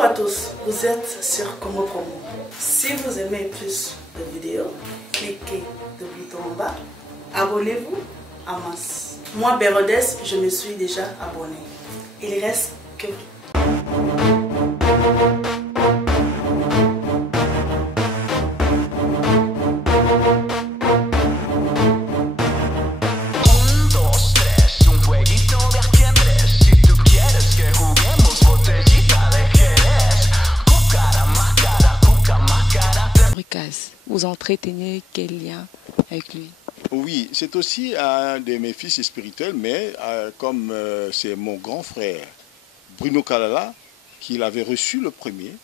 Bonjour à tous, vous êtes sur Congo Promo. Si vous aimez plus de vidéos, cliquez le bouton en bas, abonnez-vous en masse. Moi, Bérodès, je me suis déjà abonné. Il reste que vous entretenez quel lien avec lui? Oui, c'est aussi un de mes fils spirituels, mais comme c'est mon grand frère, Bruno Kalala, qui l'avait reçu le premier,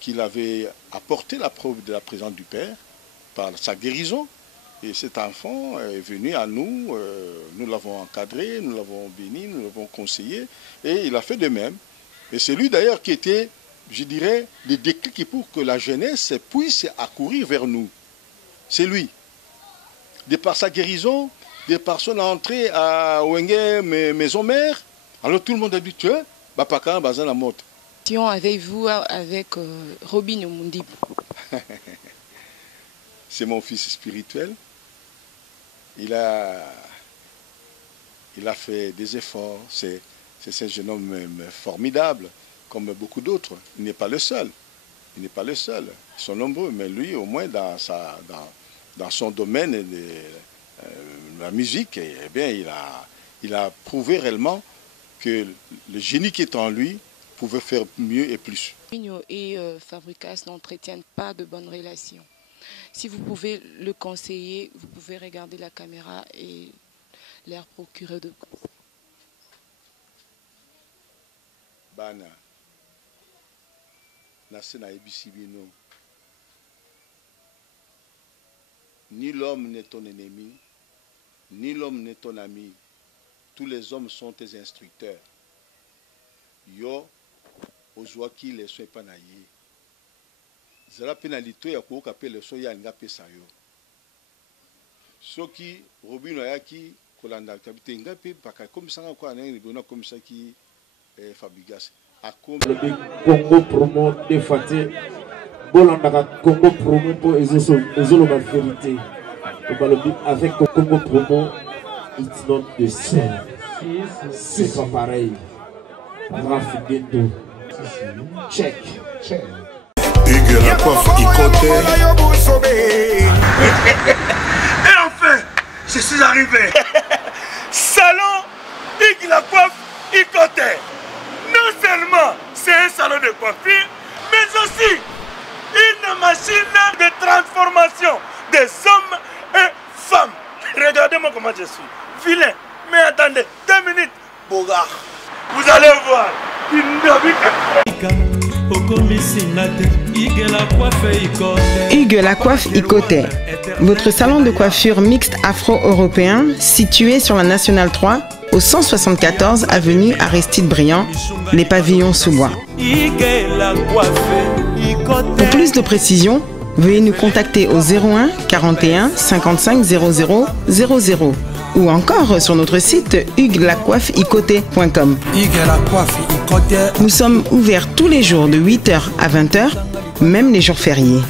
qui avait apporté la preuve de la présence du Père par sa guérison. Et cet enfant est venu à nous, nous l'avons encadré, nous l'avons béni, nous l'avons conseillé, et il a fait de même. Et c'est lui d'ailleurs qui était, je dirais, le déclic pour que la jeunesse puisse accourir vers nous. C'est lui. De par sa guérison, de par son entrée à Wenge, maison mère, alors tout le monde a dit, tu es, Bapaka, Bazan la mode. Avez-vous avec Robin Omundi? C'est mon fils spirituel. Il a fait des efforts. C'est un jeune homme formidable, comme beaucoup d'autres. Il n'est pas le seul. Il n'est pas le seul. Ils sont nombreux, mais lui, au moins, dans son domaine de la musique, eh bien, il a prouvé réellement que le génie qui est en lui pouvait faire mieux et plus. Robinho et Fabricas n'entretiennent pas de bonnes relations. Si vous pouvez le conseiller, vous pouvez regarder la caméra et leur procurer de conseils. Bana, Nasena Ebisibino. Ni l'homme n'est ton ennemi, ni l'homme n'est ton ami. Tous les hommes sont tes instructeurs. Yo, ozwaki les soins panaye. Zala penalito ya ko kapé les soins ya ngapé sayo. Soki Robino yaki kolanda kabite ngapé baka comme ça ko anen bona comme ça qui Fabrigas. Congo Promo défaté. Bolanda Congo Promo pour ezolo la vérité. Avec Congo Promo, it's not the same. C'est pas pareil. Raf Gendo. Check. Hugues la coiffe Ikoté. Et enfin, je suis arrivé. Salon Hugues la coiffe Ikoté. Non seulement c'est un salon de coiffure, mais aussi une machine de transformation des hommes et femmes. Regardez-moi comment je suis. Vilain. Mais attendez, 2 minutes. Bogard. Vous allez voir. Hugues la coiffe Ikoté. Votre salon de coiffure mixte afro-européen situé sur la Nationale 3 au 174 avenue Aristide Briand, les pavillons sous bois. Pour plus de précisions, veuillez nous contacter au 01 41 55 00 00 ou encore sur notre site hugueslacoiffeikoté.com. Nous sommes ouverts tous les jours de 8h à 20h, même les jours fériés.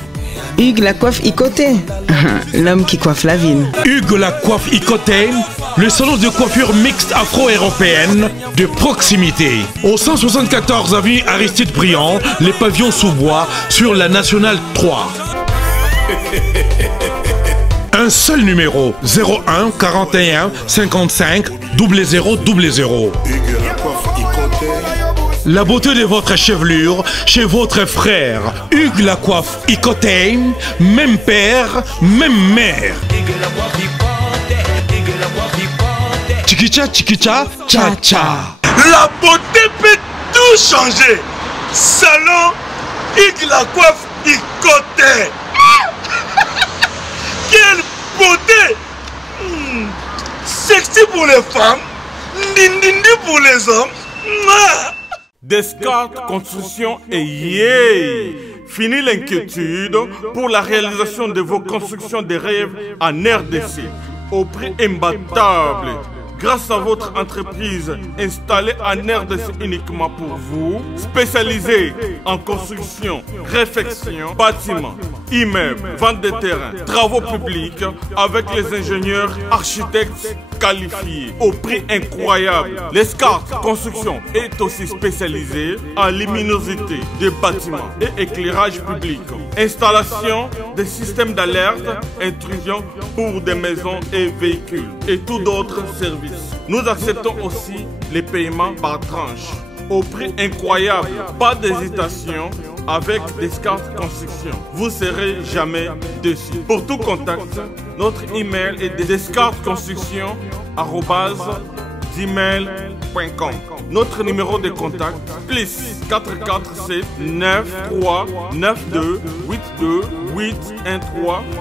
Hugues la coiffe Ikoté, l'homme qui coiffe la ville. Hugues la coiffe Ikoté, le salon de coiffure mixte afro-européenne de proximité. Au 174 avenue Aristide Briand, les pavillons sous bois sur la Nationale 3. Un seul numéro, 01 41 55 00 00. La beauté de votre chevelure chez votre frère. Hugues la coiffe Ikoté, même père, même mère. Chikicha, chikicha, cha cha. La beauté peut tout changer. Salon Hugues la coiffe Ikoté. Quelle beauté! Sexy pour les femmes, dindindi pour les hommes. Descartes Construction et yeah! Fini l'inquiétude pour la réalisation de vos constructions de rêves en RDC au prix imbattable grâce à votre entreprise installée en RDC uniquement pour vous, spécialisée en construction, réfection, bâtiments, immeubles, vente de terrains, travaux publics, avec les ingénieurs architectes qualifiés au prix incroyable. L'Escart Construction est aussi spécialisée en luminosité des bâtiments et éclairage public, installation des systèmes d'alerte, intrusion pour des maisons et véhicules et tout d'autres services. Nous acceptons aussi les paiements par tranche au prix incroyable. Pas d'hésitation avec Descartes Construction. Vous serez jamais déçus. Pour tout contact, notre email est descartesconstruction@gmail.com. Notre numéro de contact plus 447 93 92 82 813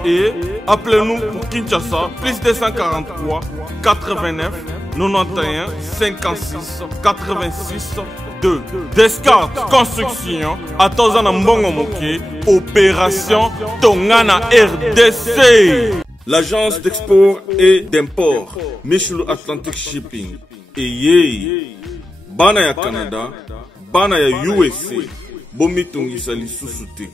et appelez-nous pour Kinshasa plus 243 89 91 56 86 2. Descartes Construction à Tozana Mbongo Moké, opération Tongana RDC. L'agence d'export et d'import Michel Atlantic Shipping et bana ya Canada, bana ya USA, bomitungisa lisusu te.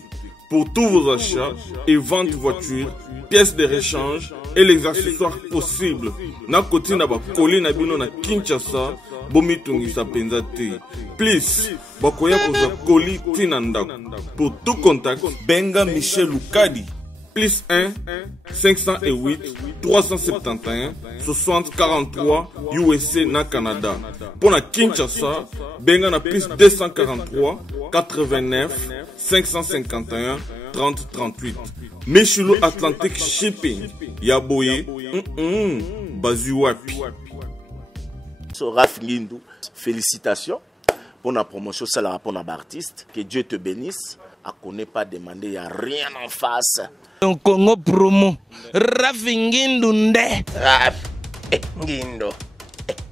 Pour tous vos achats et ventes voitures, pièces de rechange et les accessoires possibles. Na koti na ba koli na bino na Kinshasa, bomitungisa penza te. Please, bakoya kozwa koli tina ndako. Pour tout contact, benga Michel Lukadi. Plus 1 508 371 60 43 USA na Canada. Pour la Kinshasa, benga na plus 243 89 551 30 38. Michelo Atlantic Shipping. Yaboye, Bazuapi. Raph Ngindou, félicitations pour la promotion, c'est la pour l'artiste. Que Dieu te bénisse. À connaît pas demander, il n'y a rien en face. Congo promo, Raph Ngindou nde.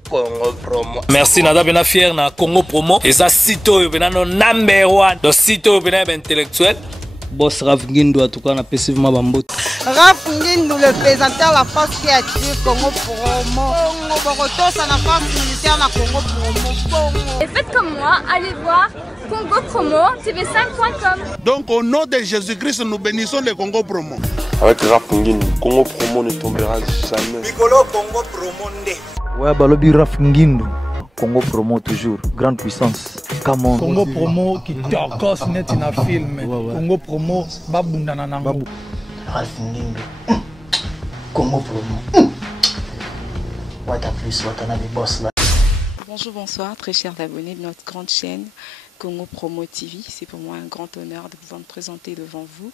Congo promo. Merci nada bena fier na Congo promo. Et ça sito bena no number 1. Donc sito bena intellectuel. Boss Raph Ngindou en tout cas on a passivement bambot. Raph Ngindou le présentateur la force créative Congo promo. Congo ça la force militaire na Congo promo. Et faites comme moi, allez voir Congo promo tv5.com. Donc au nom de Jésus-Christ nous bénissons le Congo promo. Avec Raph Ngindou, Congo promo ne tombera jamais. Nicolo Congo promo nde. Ouais, balobi Raph Ngindou. Congo promo toujours, grande puissance. Come on. Congo promo qui torcos net na film. Congo promo babunda na nango. Raph Ngindou. Congo promo. What a plus, what a boss là. Bonjour, bonsoir, très chers abonnés de notre grande chaîne Congo Promo TV. C'est pour moi un grand honneur de pouvoir me présenter devant vous.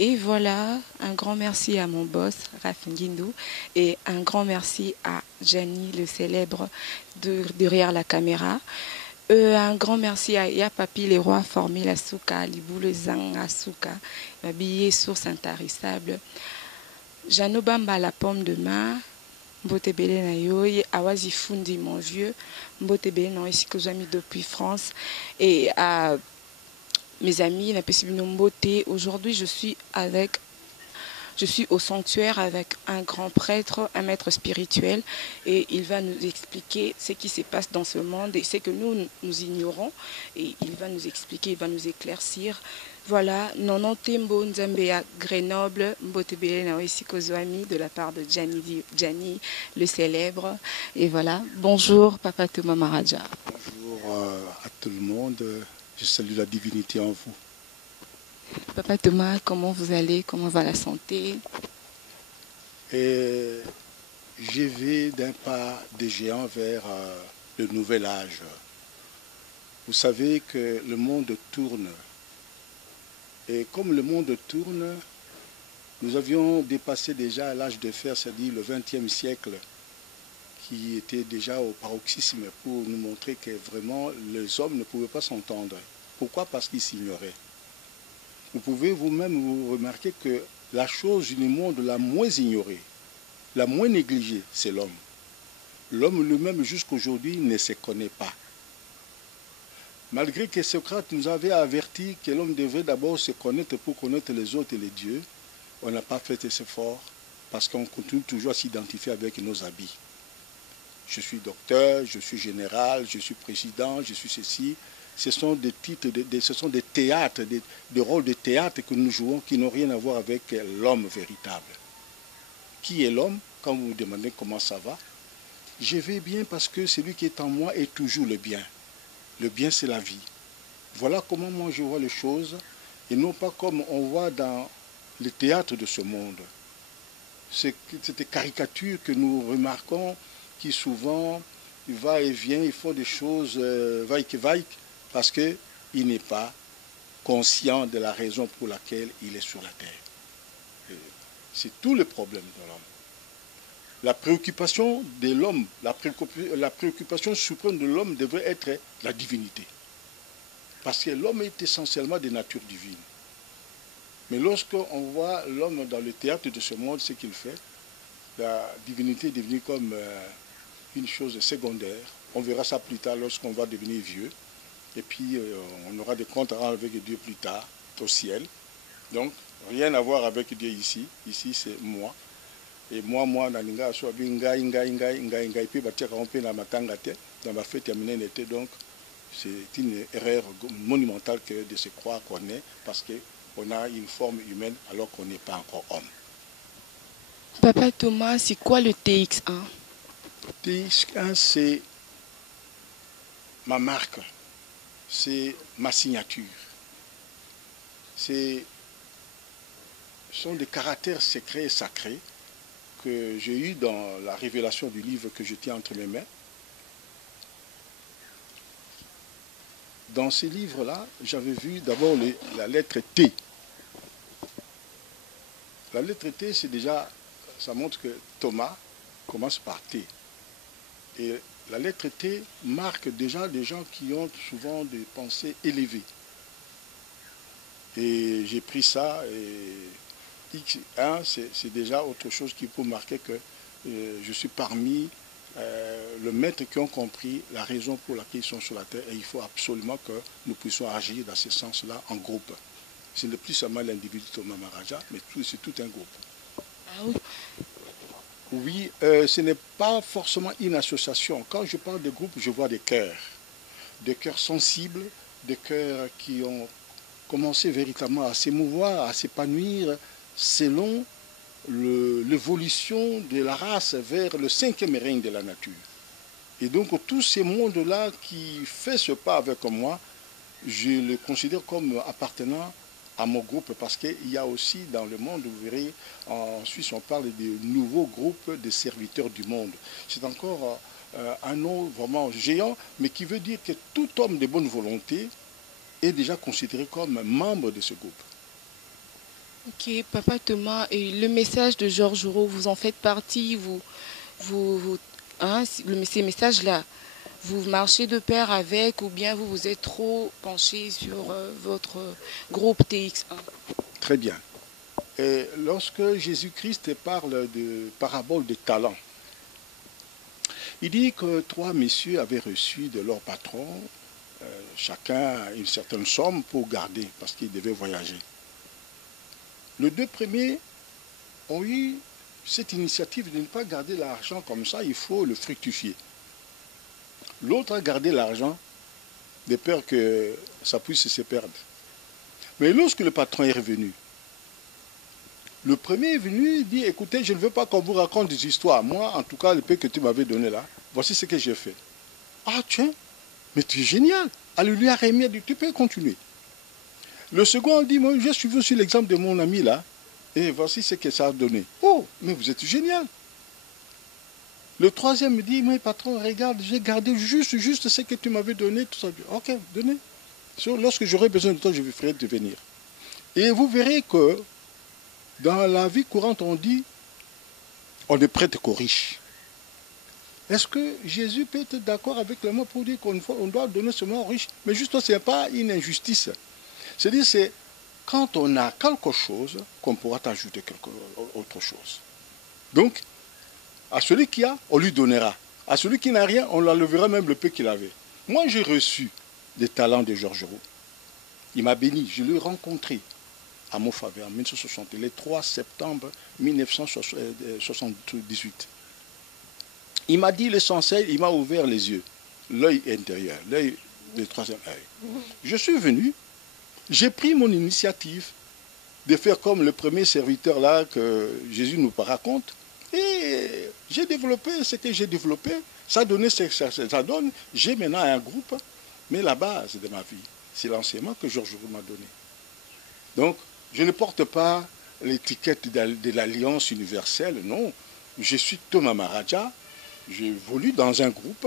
Et voilà, un grand merci à mon boss, Raph Ngindou, et un grand merci à Gianni, le célèbre derrière la caméra. Un grand merci à Yapapi, les rois formés, la Souka, Libou, le Zang, la Souka, ma billet source intarissable. Jano Bamba, la pomme de main. Mbote Bele na yoye, Awazi Fundi mon vieux, Mbote Bele na ici que j'ai mis depuis France et à mes amis, la possibilité Mbote. Aujourd'hui, je suis au sanctuaire avec un grand prêtre, un maître spirituel, et il va nous expliquer ce qui se passe dans ce monde et ce que nous ignorons, et il va nous expliquer, il va nous éclaircir. Voilà, Nonon Tembo Nzambe à Grenoble, Mbotebele Naoisi Kozwami de la part de Gianni, le célèbre. Et voilà, bonjour Papa Thomas Maraja. Bonjour à tout le monde, je salue la divinité en vous. Papa Thomas, comment vous allez? Comment va la santé? Et je vais d'un pas de géant vers le nouvel âge. Vous savez que le monde tourne. Et comme le monde tourne, nous avions dépassé déjà l'âge de fer, c'est-à-dire le XXe siècle, qui était déjà au paroxysme pour nous montrer que vraiment les hommes ne pouvaient pas s'entendre. Pourquoi? Parce qu'ils s'ignoraient. Vous pouvez vous-même vous remarquer que la chose du monde la moins ignorée, la moins négligée, c'est l'homme. L'homme lui-même jusqu'aujourd'hui ne se connaît pas. Malgré que Socrate nous avait averti que l'homme devait d'abord se connaître pour connaître les autres et les dieux, on n'a pas fait cet effort parce qu'on continue toujours à s'identifier avec nos habits. Je suis docteur, je suis général, je suis président, je suis ceci. Ce sont des titres, ce sont des théâtres, des rôles de théâtre que nous jouons qui n'ont rien à voir avec l'homme véritable. Qui est l'homme? Quand vous vous demandez comment ça va, je vais bien parce que celui qui est en moi est toujours le bien. Le bien, c'est la vie. Voilà comment moi je vois les choses, et non pas comme on voit dans le théâtre de ce monde. C'est cette caricature que nous remarquons, qui souvent va et vient, il faut des choses vaille-que-vaille, parce qu'il n'est pas conscient de la raison pour laquelle il est sur la terre. C'est tout le problème de l'homme. La préoccupation de l'homme, la préoccupation suprême de l'homme devrait être la divinité. Parce que l'homme est essentiellement de nature divine. Mais lorsqu'on voit l'homme dans le théâtre de ce monde, ce qu'il fait, la divinité est devenue comme une chose secondaire. On verra ça plus tard lorsqu'on va devenir vieux. Et puis on aura des comptes à rendre avec Dieu plus tard, au ciel. Donc, rien à voir avec Dieu ici. Ici, c'est moi. Et moi, naninga so abi ngai, puis batia rompe na matanga te, dans ma fête terminée était donc c'est une erreur monumentale que de se croire qu'on est, parce qu'on a une forme humaine alors qu'on n'est pas encore homme. Papa Thomas, c'est quoi le TX1? TX1, c'est ma marque, c'est ma signature. Ce sont des caractères secrets et sacrés que j'ai eu dans la révélation du livre que je tiens entre mes mains. Dans ces livres-là, j'avais vu d'abord la lettre T. La lettre T, c'est déjà, ça montre que Thomas commence par T. Et la lettre T marque déjà des gens qui ont souvent des pensées élevées. Et j'ai pris ça et X1, c'est déjà autre chose qui peut marquer que je suis parmi le maître qui ont compris la raison pour laquelle ils sont sur la terre, et il faut absolument que nous puissions agir dans ce sens-là en groupe. Ce n'est plus seulement l'individu Thomas Maraja, mais c'est tout un groupe. Ah oui. Oui, ce n'est pas forcément une association. Quand je parle de groupe, je vois des cœurs sensibles, des cœurs qui ont commencé véritablement à s'émouvoir, à s'épanouir selon l'évolution de la race vers le 5e règne de la nature. Et donc tous ces mondes-là qui fait ce pas avec moi, je les considère comme appartenant à mon groupe, parce qu'il y a aussi dans le monde, vous verrez, en Suisse on parle de nouveaux groupes de serviteurs du monde. C'est encore un nom vraiment géant, mais qui veut dire que tout homme de bonne volonté est déjà considéré comme membre de ce groupe. Ok, Papa Thomas, et le message de Georges Rouault, vous en faites partie, ces messages-là, vous marchez de pair avec, ou bien vous êtes trop penché sur votre groupe TX1? Très bien. Et lorsque Jésus-Christ parle de parabole de talents, il dit que 3 messieurs avaient reçu de leur patron, chacun une certaine somme pour garder, parce qu'ils devaient voyager. Les 2 premiers ont eu cette initiative de ne pas garder l'argent comme ça, il faut le fructifier. L'autre a gardé l'argent de peur que ça puisse se perdre. Mais lorsque le patron est revenu, le premier est venu et dit, écoutez, je ne veux pas qu'on vous raconte des histoires. Moi, en tout cas, le peu que tu m'avais donné là, voici ce que j'ai fait. Ah tiens, mais tu es génial. Alléluia, Rémi, tu peux continuer. Le second dit, moi, je suis sur l'exemple de mon ami là, et voici ce que ça a donné. Oh, mais vous êtes génial. Le troisième me dit, mais patron, regarde, j'ai gardé juste ce que tu m'avais donné, tout ça. Ok, donnez. Lorsque j'aurai besoin de toi, je vous ferai devenir. Et vous verrez que dans la vie courante, on dit, on ne prête qu'aux riches. Est-ce que Jésus peut être d'accord avec le mot pour dire qu'on doit donner seulement aux riches? Mais juste, ce n'est pas une injustice. C'est-à-dire, c'est quand on a quelque chose qu'on pourra t'ajouter autre chose. Donc, à celui qui a, on lui donnera. À celui qui n'a rien, on l'enlèvera même le peu qu'il avait. Moi, j'ai reçu des talents de Georges Rouault. Il m'a béni, je l'ai rencontré à Montfavet en 1960, le 3 septembre 1978. Il m'a dit l'essentiel, il m'a ouvert les yeux, l'œil intérieur, l'œil du troisième œil. Je suis venu, j'ai pris mon initiative de faire comme le premier serviteur là que Jésus nous raconte. Et j'ai développé ce que j'ai développé. Ça donnait ce que ça donne. J'ai maintenant un groupe, mais la base de ma vie, c'est l'enseignement que Georges Roux m'a donné. Donc, je ne porte pas l'étiquette de l'Alliance universelle, non. Je suis Thomas Maradja, j'évolue dans un groupe,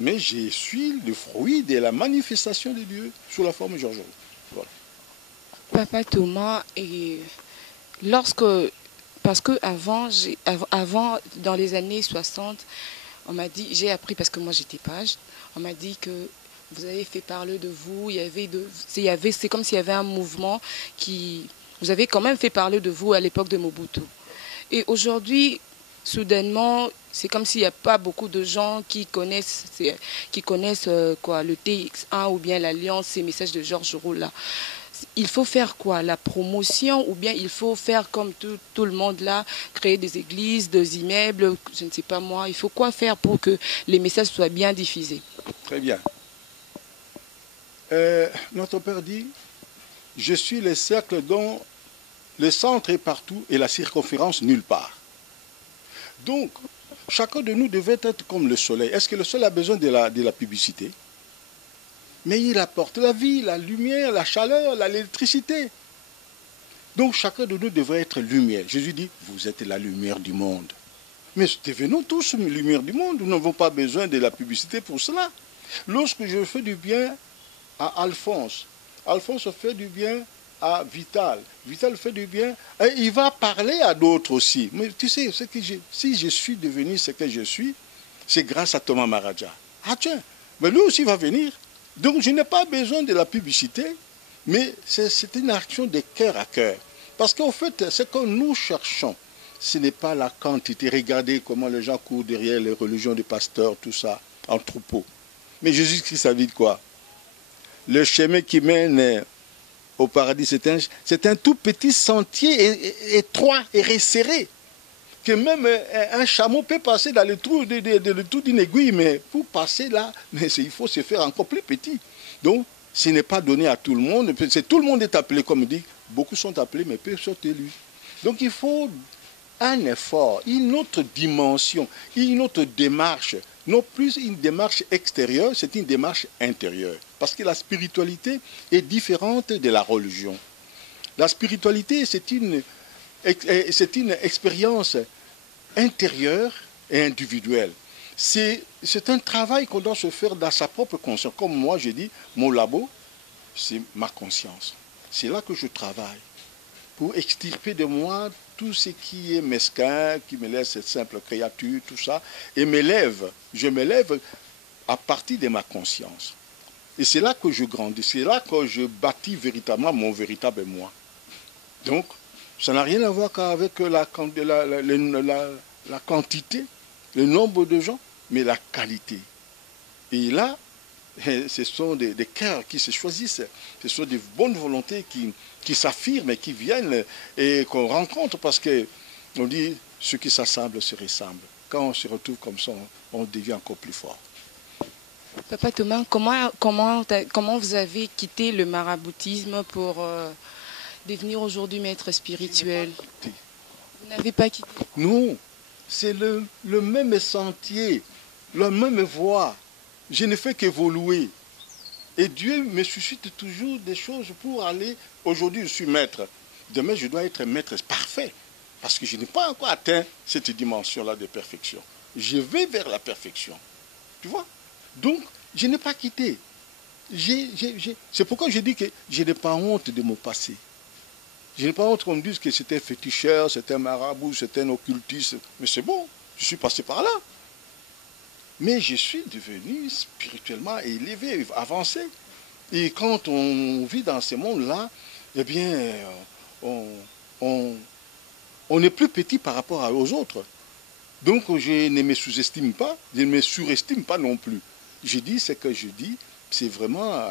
mais je suis le fruit de la manifestation de Dieu sous la forme de Georges Roux. Voilà. Papa Thomas, et parce que avant, dans les années 60, on m'a dit, j'ai appris parce que moi j'étais page, on m'a dit que vous avez fait parler de vous, c'est comme s'il y avait un mouvement qui, vous avez quand même fait parler de vous à l'époque de Mobutu. Et aujourd'hui, soudainement, c'est comme s'il n'y a pas beaucoup de gens qui connaissent quoi, le TX1 ou bien l'Alliance, ces messages de Georges Roux là. Il faut faire quoi? La promotion ou bien il faut faire comme tout le monde là, créer des églises, des immeubles, je ne sais pas moi. Il faut quoi faire pour que les messages soient bien diffusés? Très bien. Notre Père dit, je suis le cercle dont le centre est partout et la circonférence nulle part. Donc, chacun de nous devait être comme le soleil. Est-ce que le soleil a besoin de la publicité? Mais il apporte la vie, la lumière, la chaleur, l'électricité. Donc chacun de nous devrait être lumière. Jésus dit, vous êtes la lumière du monde. Mais devenons tous la lumière du monde. Nous n'avons pas besoin de la publicité pour cela. Lorsque je fais du bien à Alphonse, Alphonse fait du bien à Vital, Vital fait du bien, et il va parler à d'autres aussi. Mais tu sais, si je suis devenu ce que je suis, c'est grâce à Thomas Maradja. Ah tiens, mais lui aussi va venir. Donc je n'ai pas besoin de la publicité, mais c'est une action de cœur à cœur. Parce qu'en fait, ce que nous cherchons, ce n'est pas la quantité. Regardez comment les gens courent derrière les religions des pasteurs, tout ça, en troupeau. Mais Jésus-Christ a dit quoi? Le chemin qui mène au paradis, c'est un tout petit sentier étroit et resserré. Que même un chameau peut passer dans le trou d'une aiguille, mais pour passer là, il faut se faire encore plus petit. Donc, ce n'est pas donné à tout le monde. Tout le monde est appelé, comme dit, beaucoup sont appelés, mais peu sont élus. Donc, il faut un effort, une autre dimension, une autre démarche. Non plus une démarche extérieure, c'est une démarche intérieure. Parce que la spiritualité est différente de la religion. La spiritualité, c'est une expérience intérieure et individuelle. C'est un travail qu'on doit se faire dans sa propre conscience. Comme moi, je dis, mon labo, c'est ma conscience. C'est là que je travaille pour extirper de moi tout ce qui est mesquin, qui me laisse cette simple créature, tout ça, et je m'élève à partir de ma conscience. Et c'est là que je grandis, c'est là que je bâtis véritablement mon véritable moi. Donc, ça n'a rien à voir qu'avec la quantité, le nombre de gens, mais la qualité. Et là, ce sont des cœurs qui se choisissent, ce sont des bonnes volontés qui s'affirment et qui viennent et qu'on rencontre parce qu'on dit ceux qui s'assemblent se ressemblent. Quand on se retrouve comme ça, on devient encore plus fort. Papa Thomas, comment vous avez quitté le maraboutisme pour devenir aujourd'hui maître spirituel? Vous n'avez pas quitté? Non, c'est le même sentier, la même voie. Je ne fais qu'évoluer. Et Dieu me suscite toujours des choses pour aller. Aujourd'hui, je suis maître. Demain, je dois être maître parfait. Parce que je n'ai pas encore atteint cette dimension-là de perfection. Je vais vers la perfection. Tu vois? Donc, je n'ai pas quitté. C'est pourquoi je dis que je n'ai pas honte de mon passé. Je n'ai pas honte qu'on me dise que c'était féticheur, c'était un marabout, c'était un occultiste. Mais c'est bon, je suis passé par là. Mais je suis devenu spirituellement élevé, avancé. Et quand on vit dans ce monde-là, eh bien, on est plus petit par rapport aux autres. Donc, je ne me sous-estime pas, je ne me surestime pas non plus. Je dis ce que je dis, c'est vraiment...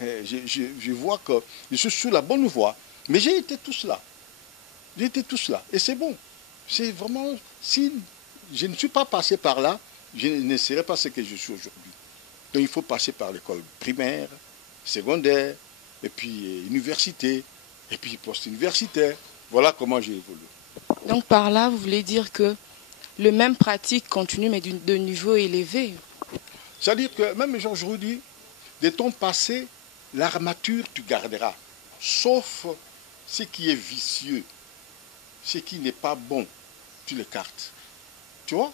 je vois que je suis sur la bonne voie. Mais j'ai été tout cela. J'ai été tout cela. Et c'est bon. C'est vraiment... Si je ne suis pas passé par là, je ne serais pas ce que je suis aujourd'hui. Donc il faut passer par l'école primaire, secondaire, et puis université, et puis post-universitaire. Voilà comment j'ai évolué. Donc par là, vous voulez dire que le même pratique continue, mais de niveau élevé? C'est-à-dire que même aujourd'hui, de ton passé, l'armature tu garderas, sauf ce qui est vicieux, ce qui n'est pas bon, tu l'écartes. Tu vois?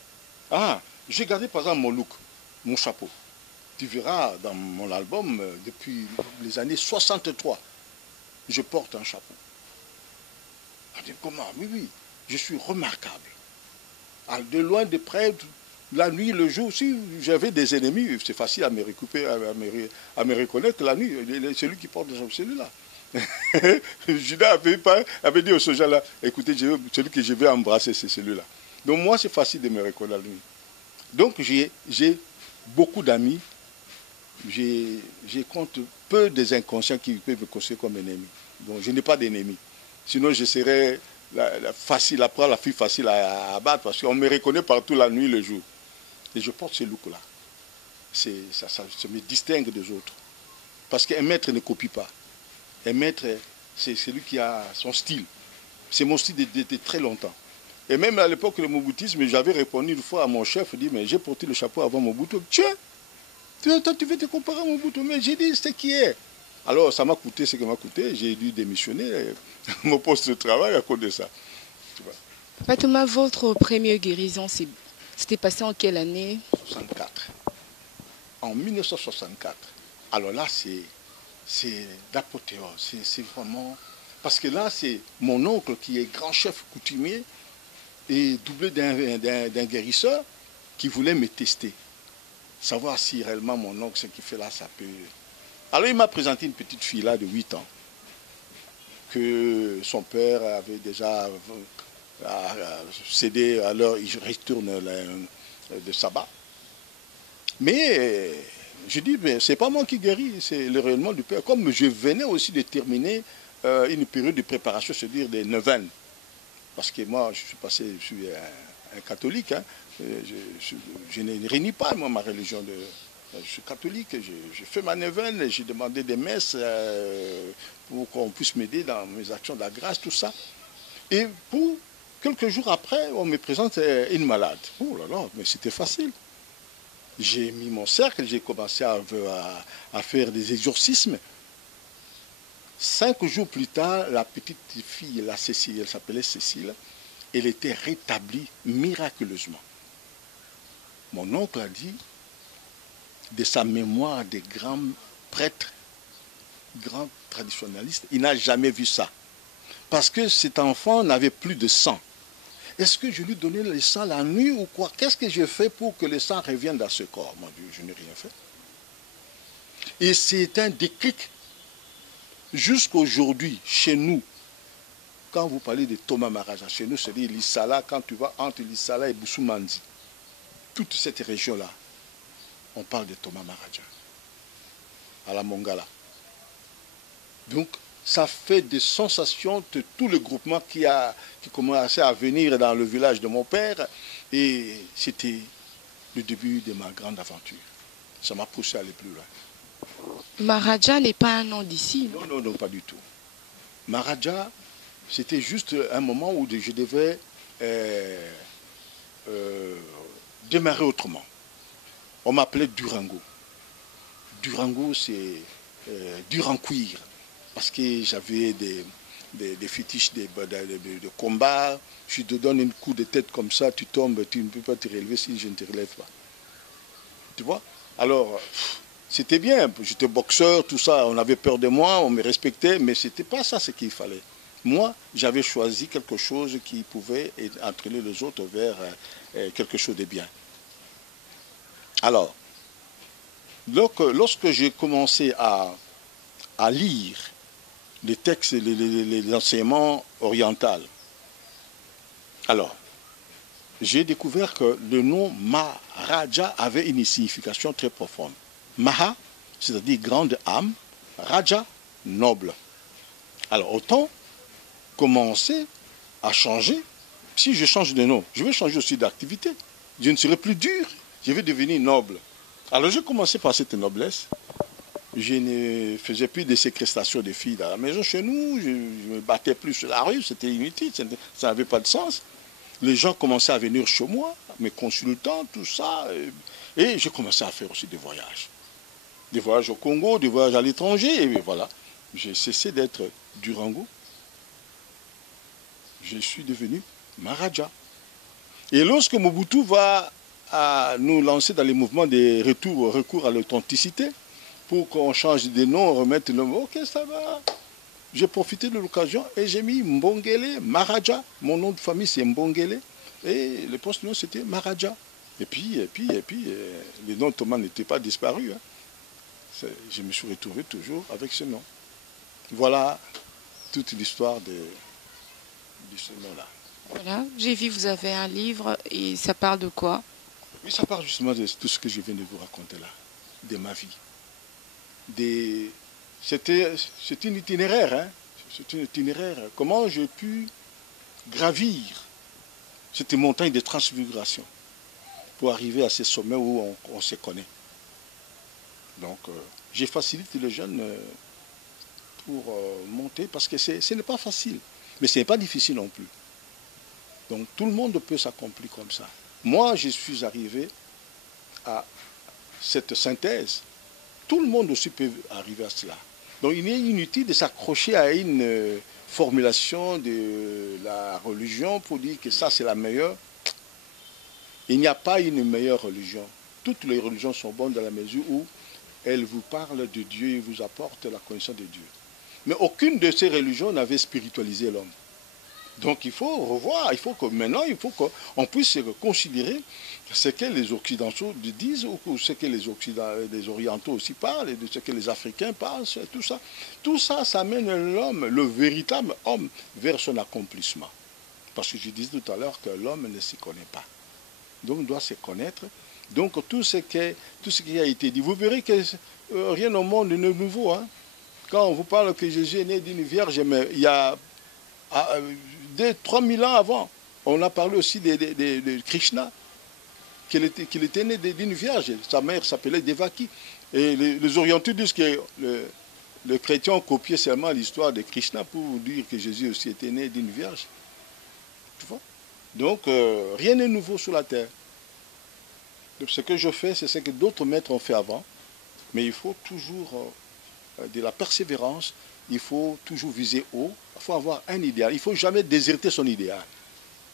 Ah, j'ai gardé par exemple mon look, mon chapeau. Tu verras dans mon album, depuis les années 63, je porte un chapeau. On dit comment? Oui, oui, je suis remarquable. Alors, de loin, de près, la nuit, le jour, si j'avais des ennemis, c'est facile à me recouper, à me reconnaître la nuit. Celui qui porte celui-là. Judas avait dit au soldat là, écoutez, celui que je vais embrasser, c'est celui-là. Donc moi, c'est facile de me reconnaître la nuit. Donc j'ai beaucoup d'amis. Je compte peu des inconscients qui peuvent me considérer comme ennemi. Donc je n'ai pas d'ennemis. Sinon, je serais la fille facile à abattre parce qu'on me reconnaît partout la nuit, le jour. Et je porte ce look-là. Ça me distingue des autres. Parce qu'un maître ne copie pas. Un maître, c'est celui qui a son style. C'est mon style de très longtemps. Et même à l'époque de Mobutisme, j'avais répondu une fois à mon chef, dit, mais j'ai porté le chapeau avant Mobutu. Tiens, toi, tu veux te comparer à Mobutu, mais j'ai dit, c'est qui est. Alors, ça m'a coûté ce que m'a coûté. J'ai dû démissionner mon poste de travail à cause de ça. Papa Thomas, votre première guérison, c'était passé en quelle année? 64. En 1964. Alors là, c'est d'apothéose. C'est vraiment... Parce que là, c'est mon oncle qui est grand chef coutumier et doublé d'un guérisseur qui voulait me tester. Savoir si réellement mon oncle, ce qu'il fait là, ça peut... Alors il m'a présenté une petite fille là de 8 ans que son père avait déjà cédé, alors il retourne de sabbat. Mais je dis, c'est pas moi qui guéris, c'est le rayonnement du Père. Comme je venais aussi de terminer une période de préparation, c'est-à-dire des neuvaines. Parce que moi, je suis un catholique, hein. Je ne réunis pas, moi, ma religion. Je suis catholique, j'ai fait ma neuvaine, j'ai demandé des messes pour qu'on puisse m'aider dans mes actions de la grâce, tout ça. Et quelques jours après, on me présente une malade. Oh là là, mais c'était facile. J'ai mis mon cercle, j'ai commencé à faire des exorcismes. 5 jours plus tard, la petite fille, la Cécile, elle s'appelait Cécile, elle était rétablie miraculeusement. Mon oncle a dit, de sa mémoire des grands prêtres, grands traditionnalistes, il n'a jamais vu ça. Parce que cet enfant n'avait plus de sang. Est-ce que je lui donnais le sang la nuit ou quoi? Qu'est-ce que j'ai fait pour que le sang revienne dans ce corps? Mon Dieu, je n'ai rien fait. Et c'est un déclic. Jusqu'aujourd'hui, chez nous, quand vous parlez de Thomas Maraja, chez nous, c'est-à-dire l'Issala, quand tu vas entre l'Issala et Boussou-Mandi, toute cette région-là, on parle de Thomas Maraja, à la Mongala. Donc, ça fait des sensations de tout le groupement qui commençait à venir dans le village de mon père. Et c'était le début de ma grande aventure. Ça m'a poussé à aller plus loin. Maraja n'est pas un nom d'ici. Non, non, non, pas du tout. Maraja, c'était juste un moment où je devais démarrer autrement. On m'appelait Durango. Durango, c'est Durancuir. Parce que j'avais des fétiches de combat. Je te donne un coup de tête comme ça, tu tombes, tu ne peux pas te relever si je ne te relève pas. Tu vois? Alors, c'était bien. J'étais boxeur, tout ça. On avait peur de moi, on me respectait, mais ce n'était pas ça ce qu'il fallait. Moi, j'avais choisi quelque chose qui pouvait entraîner les autres vers quelque chose de bien. Alors, lorsque j'ai commencé à lire les textes, les enseignements orientaux, alors, j'ai découvert que le nom Maharaja avait une signification très profonde. Maha, c'est-à-dire grande âme, Raja, noble. Alors, autant commencer à changer si je change de nom, je vais changer aussi d'activité. Je ne serai plus dur, je vais devenir noble. Alors j'ai commencé par cette noblesse. Je ne faisais plus de séquestration des filles dans la maison chez nous, je ne me battais plus sur la rue, c'était inutile, ça n'avait pas de sens. Les gens commençaient à venir chez moi, mes consultants, tout ça, et j'ai commencé à faire aussi des voyages. Des voyages au Congo, des voyages à l'étranger, et voilà. J'ai cessé d'être Durango. Je suis devenu Maharaja. Et lorsque Mobutu va nous lancer dans les mouvements de recours à l'authenticité, pour qu'on change de nom, remettre le mot, ok, ça va. J'ai profité de l'occasion et j'ai mis Mbongele, Maharaja. Mon nom de famille, c'est Mbongele. Et le post-nom, c'était Maharaja. Et puis, le nom Thomas n'était pas disparu. Hein. Je me suis retrouvé toujours avec ce nom. Voilà toute l'histoire de ce nom-là. Voilà, j'ai vu, vous avez un livre et ça parle de quoi? Oui, ça parle justement de tout ce que je viens de vous raconter là, de ma vie. C'est un itinéraire, hein? C'est un itinéraire. Comment j'ai pu gravir cette montagne de transfiguration pour arriver à ces sommets où on se connaît. Donc, j'ai facilité les jeunes pour monter parce que ce n'est pas facile, mais ce n'est pas difficile non plus. Donc, tout le monde peut s'accomplir comme ça. Moi, je suis arrivé à cette synthèse. Tout le monde aussi peut arriver à cela. Donc il est inutile de s'accrocher à une formulation de la religion pour dire que ça c'est la meilleure. Il n'y a pas une meilleure religion. Toutes les religions sont bonnes dans la mesure où elles vous parlent de Dieu et vous apportent la connaissance de Dieu. Mais aucune de ces religions n'avait spiritualisé l'homme. Donc il faut revoir, maintenant il faut qu'on puisse considérer ce que les Occidentaux disent ou ce que les Orientaux aussi parlent et de ce que les Africains pensent, tout ça. Tout ça, ça mène l'homme, le véritable homme, vers son accomplissement. Parce que je disais tout à l'heure que l'homme ne se connaît pas. Donc il doit se connaître. Donc tout ce qui a été dit, vous verrez que rien au monde n'est nouveau. Hein. Quand on vous parle que Jésus est né d'une vierge, mais il y a... dès 3000 ans avant, on a parlé aussi de Krishna, qu'il était né d'une vierge. Sa mère s'appelait Devaki. Et les orientaux disent que les chrétiens ont copié seulement l'histoire de Krishna pour dire que Jésus aussi était né d'une vierge. Tu vois? Donc, rien n'est nouveau sur la terre. Donc, ce que je fais, c'est ce que d'autres maîtres ont fait avant. Mais il faut toujours de la persévérance, il faut toujours viser haut, il faut avoir un idéal. Il ne faut jamais déserter son idéal.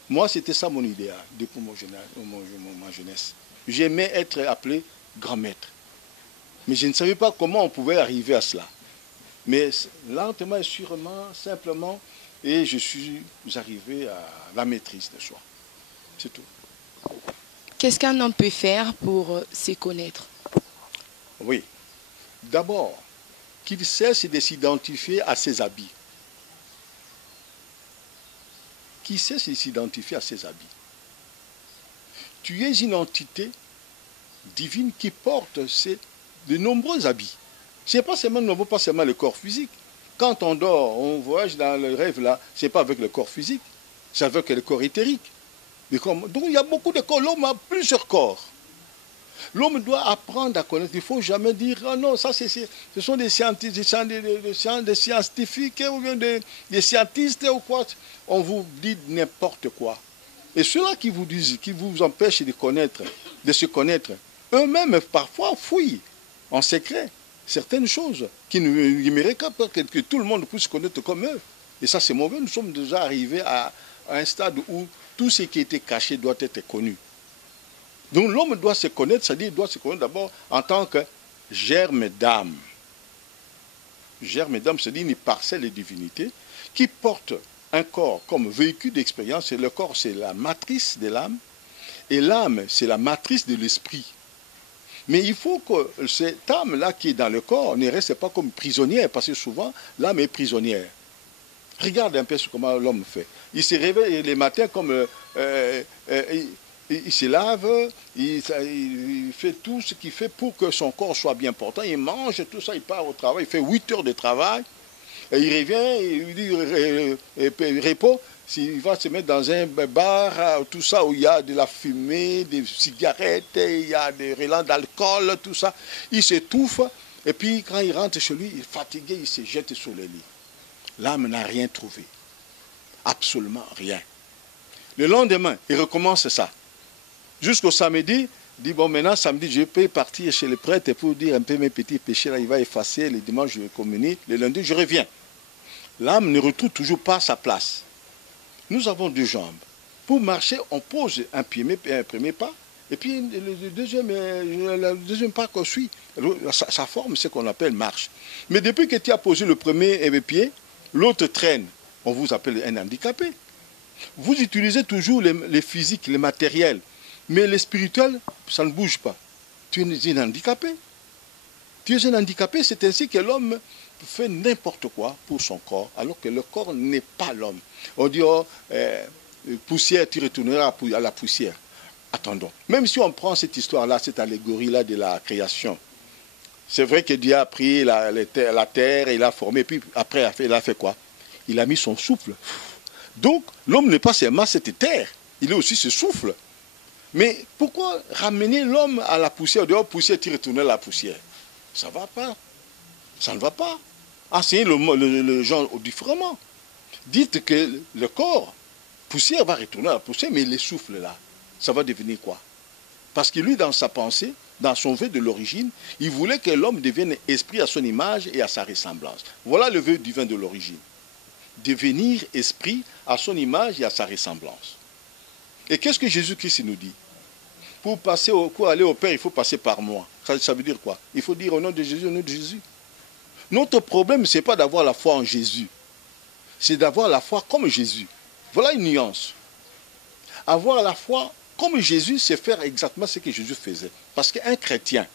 Moi, c'était ça mon idéal depuis ma jeunesse. J'aimais être appelé grand maître. Mais je ne savais pas comment on pouvait arriver à cela. Mais lentement et sûrement, simplement, et je suis arrivé à la maîtrise de soi. C'est tout. Qu'est-ce qu'un homme peut faire pour se connaître? Oui. D'abord, qu'il cesse de s'identifier à ses habits. Qu'il cesse de s'identifier à ses habits. Tu es une entité divine qui porte de nombreux habits. Ce n'est pas seulement le corps physique. Quand on dort, on voyage dans le rêve là, ce n'est pas avec le corps physique, c'est avec le corps éthérique. Donc il y a beaucoup de corps, l'homme a plusieurs corps. L'homme doit apprendre à connaître. Il ne faut jamais dire, ah non, ça ce sont des scientifiques, ou bien des scientistes ou quoi. On vous dit n'importe quoi. Et ceux-là qui vous disent, qui vous empêchent de se connaître, eux-mêmes parfois fouillent en secret certaines choses qui ne mériteraient pas que tout le monde puisse connaître comme eux. Et ça c'est mauvais. Nous sommes déjà arrivés à un stade où tout ce qui était caché doit être connu. Donc l'homme doit se connaître, c'est-à-dire il doit se connaître d'abord en tant que germe d'âme. Germe d'âme, c'est-à-dire une parcelle de divinité qui porte un corps comme véhicule d'expérience. Et le corps, c'est la matrice de l'âme, et l'âme, c'est la matrice de l'esprit. Mais il faut que cette âme-là qui est dans le corps ne reste pas comme prisonnière, parce que souvent, l'âme est prisonnière. Regarde un peu comment l'homme fait. Il se réveille les matins comme... il se lave, il fait tout ce qu'il fait pour que son corps soit bien portant. Il mange tout ça, il part au travail, il fait 8 heures de travail. Et il revient, il dit repos. S'il va se mettre dans un bar, tout ça, où il y a de la fumée, des cigarettes, il y a des relents d'alcool, tout ça, il s'étouffe. Et puis, quand il rentre chez lui, il est fatigué, il se jette sur le lit. L'âme n'a rien trouvé. Absolument rien. Le lendemain, il recommence ça. Jusqu'au samedi, il dit, bon, maintenant, samedi, je peux partir chez le prêtre pour dire un peu mes petits péchés, là, il va effacer. Le dimanche, je communie. Le lundi, je reviens. L'âme ne retrouve toujours pas sa place. Nous avons deux jambes. Pour marcher, on pose un premier pas, et puis le deuxième pas qu'on suit, sa forme, c'est ce qu'on appelle marche. Mais depuis que tu as posé le premier pied, l'autre traîne. On vous appelle un handicapé. Vous utilisez toujours les physiques, les matériels, mais les spirituels, ça ne bouge pas. Tu es un handicapé. Tu es un handicapé, c'est ainsi que l'homme fait n'importe quoi pour son corps, alors que le corps n'est pas l'homme. On dit, oh, poussière, tu retourneras à la poussière. Attendons. Même si on prend cette histoire-là, cette allégorie-là de la création, c'est vrai que Dieu a pris la terre et il a formé, puis après, il a fait quoi? Il a mis son souffle. Donc, l'homme n'est pas seulement cette terre, il est aussi ce souffle. Mais pourquoi ramener l'homme à la poussière? Dehors, poussière, tu retournes à la poussière. Ça ne va pas. Ça ne va pas. Enseignez le genre différemment. Dites que le corps, poussière va retourner à la poussière, mais le souffle là, ça va devenir quoi? Parce que lui, dans sa pensée, dans son vœu de l'origine, il voulait que l'homme devienne esprit à son image et à sa ressemblance. Voilà le vœu divin de l'origine. Devenir esprit à son image et à sa ressemblance. Et qu'est-ce que Jésus-Christ nous dit? Pour aller au Père, il faut passer par moi. Ça veut dire quoi? Il faut dire au nom de Jésus, au nom de Jésus. Notre problème, ce n'est pas d'avoir la foi en Jésus. C'est d'avoir la foi comme Jésus. Voilà une nuance. Avoir la foi comme Jésus, c'est faire exactement ce que Jésus faisait. Parce qu'un chrétien,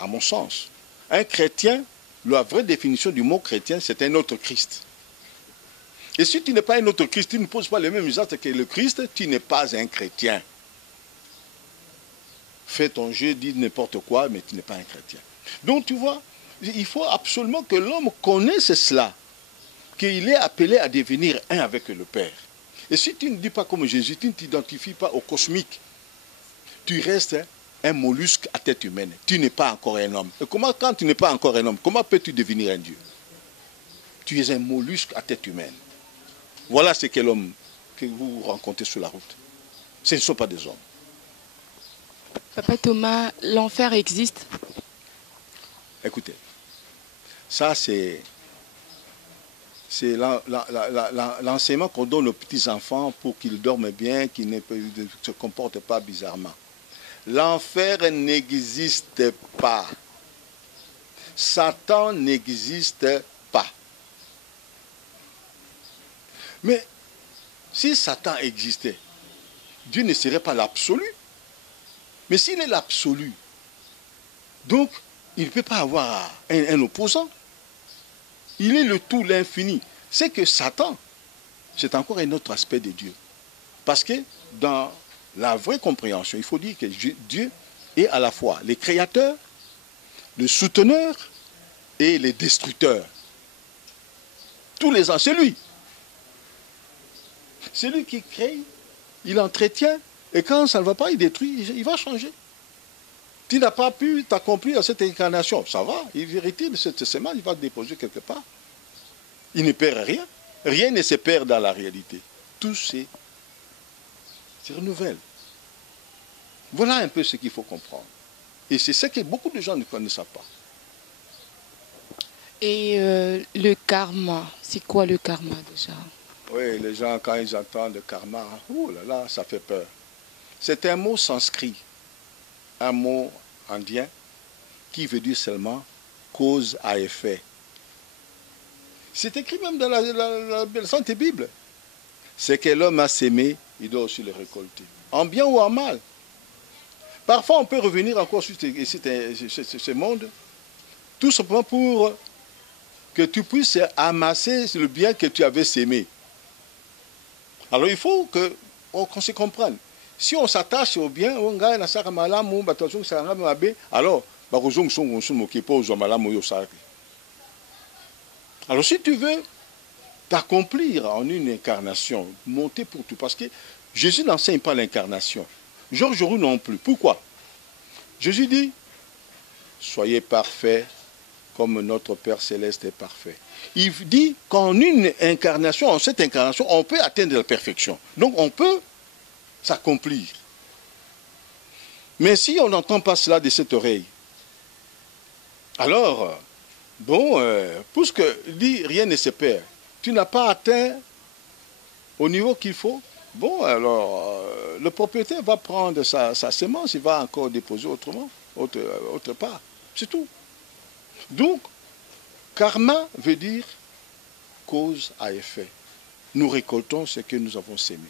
à mon sens, un chrétien, la vraie définition du mot chrétien, c'est un autre Christ. Et si tu n'es pas un autre Christ, tu ne poses pas les mêmes actes que le Christ, tu n'es pas un chrétien. Fais ton jeu, dis n'importe quoi, mais tu n'es pas un chrétien. Donc tu vois, il faut absolument que l'homme connaisse cela, qu'il est appelé à devenir un avec le Père. Et si tu ne dis pas comme Jésus, tu ne t'identifies pas au cosmique, tu restes un mollusque à tête humaine. Tu n'es pas encore un homme. Et comment, quand tu n'es pas encore un homme, comment peux-tu devenir un Dieu? Tu es un mollusque à tête humaine. Voilà ce qu'est l'homme que vous rencontrez sur la route. Ce ne sont pas des hommes. Papa Thomas, l'enfer existe? Écoutez, ça c'est l'enseignement qu'on donne aux petits-enfants pour qu'ils dorment bien, qu'ils ne se comportent pas bizarrement. L'enfer n'existe pas. Satan n'existe pas. Mais si Satan existait, Dieu ne serait pas l'absolu. Mais s'il est l'absolu, donc il ne peut pas avoir un opposant. Il est le tout, l'infini. C'est que Satan, c'est encore un autre aspect de Dieu. Parce que dans la vraie compréhension, il faut dire que Dieu est à la fois le créateur, le souteneur et le destructeur. Tous les ans, c'est lui. C'est lui qui crée, il entretient, et quand ça ne va pas, il détruit, il va changer. Tu n'as pas pu t'accomplir à cette incarnation, ça va, il retire de cette semence, il va te déposer quelque part. Il ne perd rien. Rien ne se perd dans la réalité. Tout se renouvelle. Voilà un peu ce qu'il faut comprendre. Et c'est ce que beaucoup de gens ne connaissent pas. Et le karma, c'est quoi le karma déjà? Oui, les gens, quand ils entendent karma, oh là là, ça fait peur. C'est un mot sanskrit, un mot indien, qui veut dire seulement cause à effet. C'est écrit même dans la Sainte Bible. C'est que l'homme a sémé, il doit aussi le récolter. En bien ou en mal. Parfois, on peut revenir encore sur ce monde, tout simplement pour que tu puisses amasser le bien que tu avais sémé. Alors, il faut qu'on se comprenne. Si on s'attache au bien, alors, Alors si tu veux t'accomplir en une incarnation, monter pour tout, parce que Jésus n'enseigne pas l'incarnation. Georges Roux non plus. Pourquoi? Jésus dit, soyez parfaits comme notre Père Céleste est parfait. Il dit qu'en une incarnation, en cette incarnation, on peut atteindre la perfection. Donc on peut s'accomplir. Mais si on n'entend pas cela de cette oreille, alors, bon, puisque dit rien ne se perd, tu n'as pas atteint au niveau qu'il faut, bon, alors le propriétaire va prendre sa semence, il va encore déposer autrement, autre part, c'est tout. Donc, karma veut dire cause à effet. Nous récoltons ce que nous avons sémé.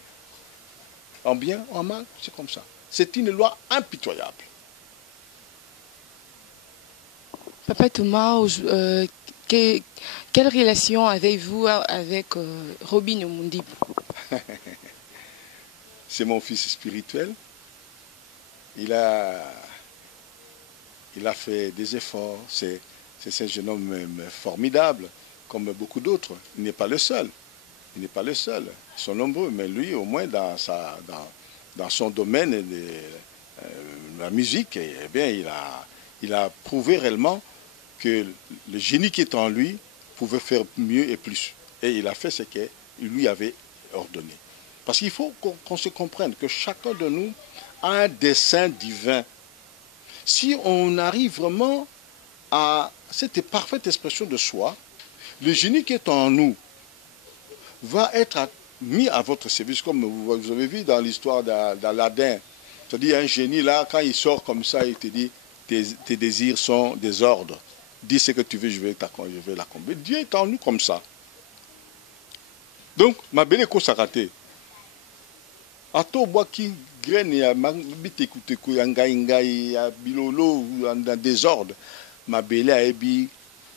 En bien, en mal, c'est comme ça. C'est une loi impitoyable. Papa Thomas, quelle relation avez-vous avec Robin Omundi? C'est mon fils spirituel. Il a fait des efforts. C'est un jeune homme formidable, comme beaucoup d'autres. Il n'est pas le seul. Il n'est pas le seul. Ils sont nombreux, mais lui, au moins dans son domaine de la musique, eh bien, il a prouvé réellement que le génie qui est en lui pouvait faire mieux et plus. Et il a fait ce qu'il lui avait ordonné. Parce qu'il faut qu'on se comprenne que chacun de nous a un dessein divin. Si on arrive vraiment à cette parfaite expression de soi, le génie qui est en nous va être mis à votre service, comme vous avez vu dans l'histoire d'Aladin. C'est-à-dire un génie là, quand il sort comme ça, il te dit, tes désirs sont des ordres. Dis ce que tu veux, je vais l'accomplir. Dieu est en nous comme ça. Donc, ma belle écho s'est ratée. Ato bois qui graine ya bite kuteku ya ngai ya bilolo dans désordre. Ma belle a ebi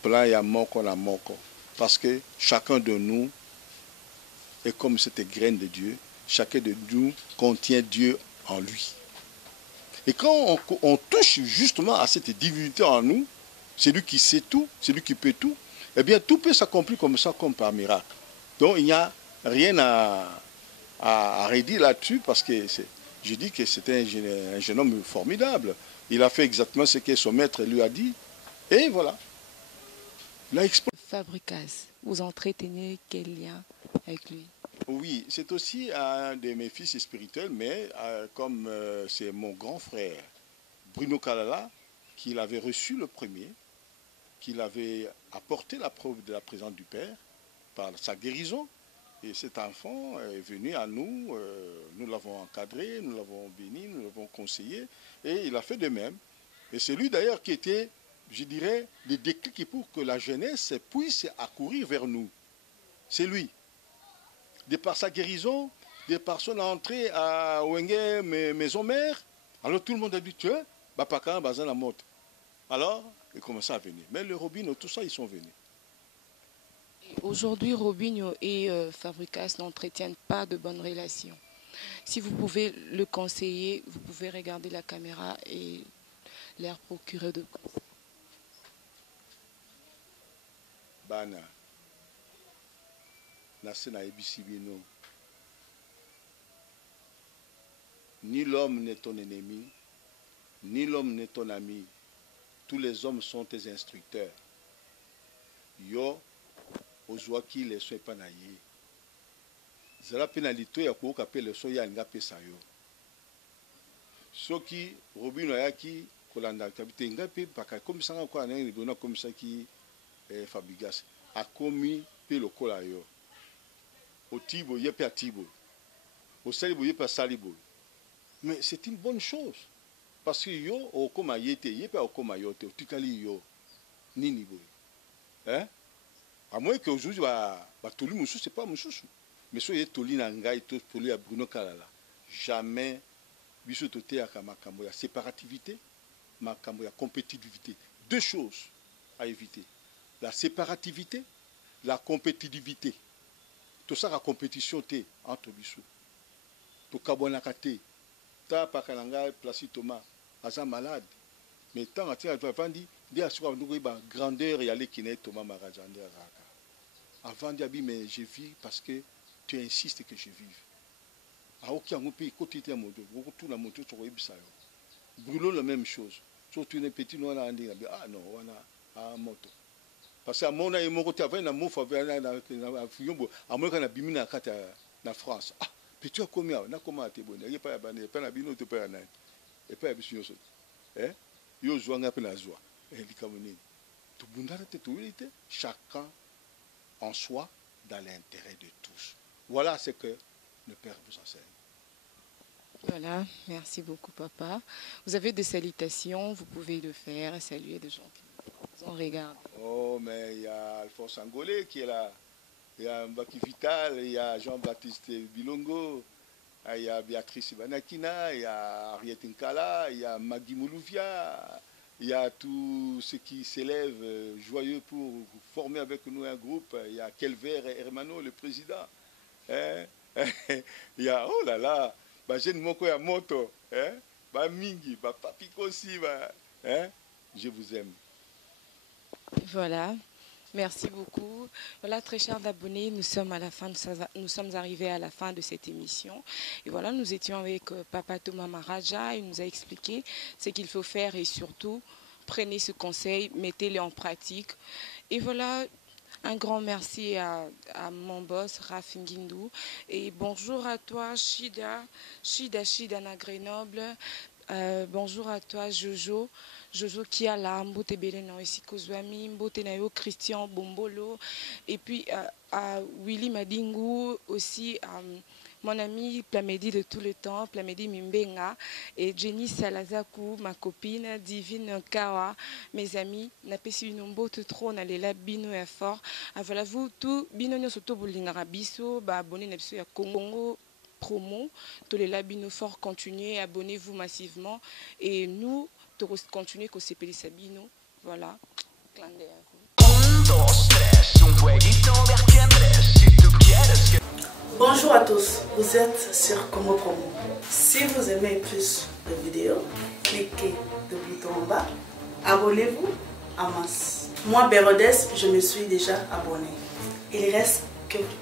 plan ya moko na moko. Parce que chacun de nous est comme cette graine de Dieu. Chacun de nous contient Dieu en lui. Et quand on touche justement à cette divinité en nous, c'est lui qui sait tout, c'est lui qui peut tout, eh bien tout peut s'accomplir comme ça, comme par miracle. Donc il n'y a rien à redire là-dessus, parce que je dis que c'était un jeune homme formidable. Il a fait exactement ce que son maître lui a dit, et voilà. Fabricas, vous entretenez quel lien avec lui? Oui, c'est aussi un de mes fils spirituels, mais comme c'est mon grand frère, Bruno Kalala, qui l'avait reçu le premier, qu'il avait apporté la preuve de la présence du Père par sa guérison. Et cet enfant est venu à nous, nous l'avons encadré, nous l'avons béni, nous l'avons conseillé, et il a fait de même. Et c'est lui d'ailleurs qui était, je dirais, le déclic pour que la jeunesse puisse accourir vers nous. C'est lui. De par sa guérison, de par son entrée à Wenge, maison mère, alors tout le monde a dit, tiens, Bapaka, Bazan la motte. Alors, il commençait à venir. Mais le Robinho, tout ça, ils sont venus. Aujourd'hui, Robinho et Fabricas n'entretiennent pas de bonnes relations. Si vous pouvez le conseiller, vous pouvez regarder la caméra et leur procurer de conseils. Bana, Nasena Ebisibino, ni l'homme n'est ton ennemi, ni l'homme n'est ton ami. Tous les hommes sont tes instructeurs. Yo, ozwaki leso epanaye. Zala penalito ya ko kapé leso ya nga pesa yo. Soki Robinho yaki kolanda kabite ngape baka komisanga ko anengi bona komisaki Fabrigas akomi pe lokola yo. Otibo yepe atibo. Osalibo yepe salibo. Mais c'est une bonne chose. Parce que yo okoma yete yepe okoma yote otikali yo nini boy. Hein? À moins que aujourd'hui ba toli musu c'est pas musu. Mais so ye toli na ngai to toli ya Bruno Kalala. Jamais biso toté ya makambo ya séparativité, makambo ya compétitivité. Deux choses à éviter. La séparativité, la compétitivité. Tout ça la compétition té entre biso. To kabonaka té. Ta pakalanga place Thomas asa malade. Mais tant atia vandi dia suka nduko ba grandeur ya lekine Thomas Marajande azaka. Avant d'habiller, mais je vis parce que tu insistes que je vive. À aucun pays, côté de la moto, tout la moto sur le website. Brûlons la même chose. Surtout une petite, on a un ah non, on a un moto. Parce que mon ami, mon côté, avait un mot, avait un fuyombo, à moins qu'on a bimé dans la France. Ah, petit, combien, on a comment à te bonner, il n'y a pas de pas la bino, tu peux en aller. Et pas la bino. Eh, yo joue un peu la joie. Et les Camerounais, tout le monde a été chacun en soi dans l'intérêt de tous. Voilà ce que le Père vous enseigne. Voilà, merci beaucoup papa. Vous avez des salutations, vous pouvez le faire, saluer des gens qui vous en regardent. Oh, mais il y a Alphonse Angolé qui est là, il y a Mbaki Vital, il y a Jean-Baptiste Bilongo, il y a Béatrice Ibanakina, il y a Ariette Nkala, il y a Magui Moulouvia, il y a tous ceux qui s'élèvent joyeux pour former avec nous un groupe, il y a Kelver Hermano, le président. Hein? Il y a, oh là là, bah, j'ai une moto, hein? Bah, Mingi, bah, Papi aussi, bah, hein? Je vous aime. Voilà, merci beaucoup. Voilà, très chers abonnés, nous sommes arrivés à la fin de cette émission. Et voilà, nous étions avec Papa Thomas Maraja. Il nous a expliqué ce qu'il faut faire et surtout, prenez ce conseil, mettez-le en pratique. Et voilà, un grand merci à mon boss, Raf Nguindou. Et bonjour à toi, Shida na Grenoble. Bonjour à toi, Jojo qui a la Mbote Belena aussi Kozwami, Mbote Nayo, Christian Bombolo. Et puis à Willy Madingu aussi, mon ami Plamedi de tout le temps, Plamedi Mimbenga, et Jenny Salazaku, ma copine, Divine Kawa, mes amis, n'a pas si une mbote trop, n'a les bino et fort. Voilà, vous, tout, bino nyo soto bolingara biso, ba abonné n'abso ya Congo Promo, tous les labino fort, continuez, abonnez-vous massivement, et nous, continuez qu'au CPD Sabino, voilà, clin d'œil à vous. Bonjour à tous, vous êtes sur Congo Promo. Si vous aimez plus de vidéos, cliquez le bouton en bas, abonnez-vous en masse. Moi, Bérodès, je me suis déjà abonné. Il reste que vous.